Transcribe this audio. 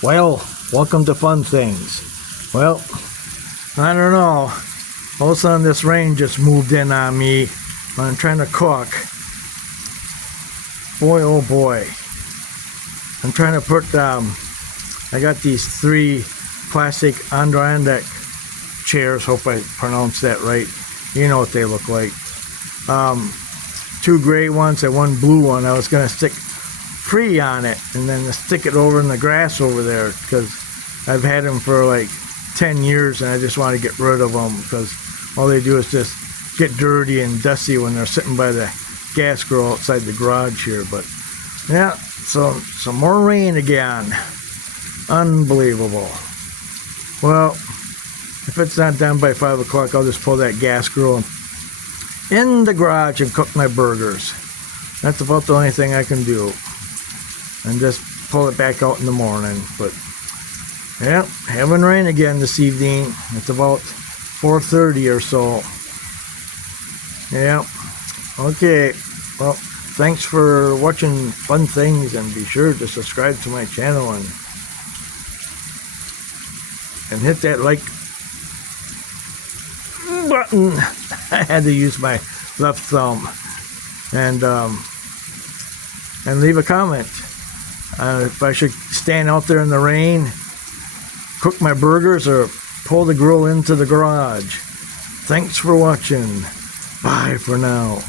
Well, welcome to Fun Things. Well, I don't know. All of a sudden this rain just moved in on me when I'm trying to cook. Boy, oh boy. I'm trying to put, I got these 3 classic Adirondack chairs. Hope I pronounced that right. You know what they look like. 2 gray ones and 1 blue one. I was going to stick free on it and then stick it over in the grass over there because I've had them for like 10 years and I just want to get rid of them because all they do is just get dirty and dusty when they're sitting by the gas grill outside the garage here. But yeah, so some more rain again. Unbelievable. Well, if it's not done by 5 o'clock, I'll just pull that gas grill in the garage and cook my burgers. That's about the only thing I can do. And just pull it back out in the morning. But yeah, having rain again this evening. It's about 4:30 or so. Yeah. Okay. Well, thanks for watching Fun Things, and be sure to subscribe to my channel and hit that like button. I had to use my left thumb. And leave a comment. If I should stand out there in the rain, cook my burgers, or pull the grill into the garage. Thanks for watching. Bye for now.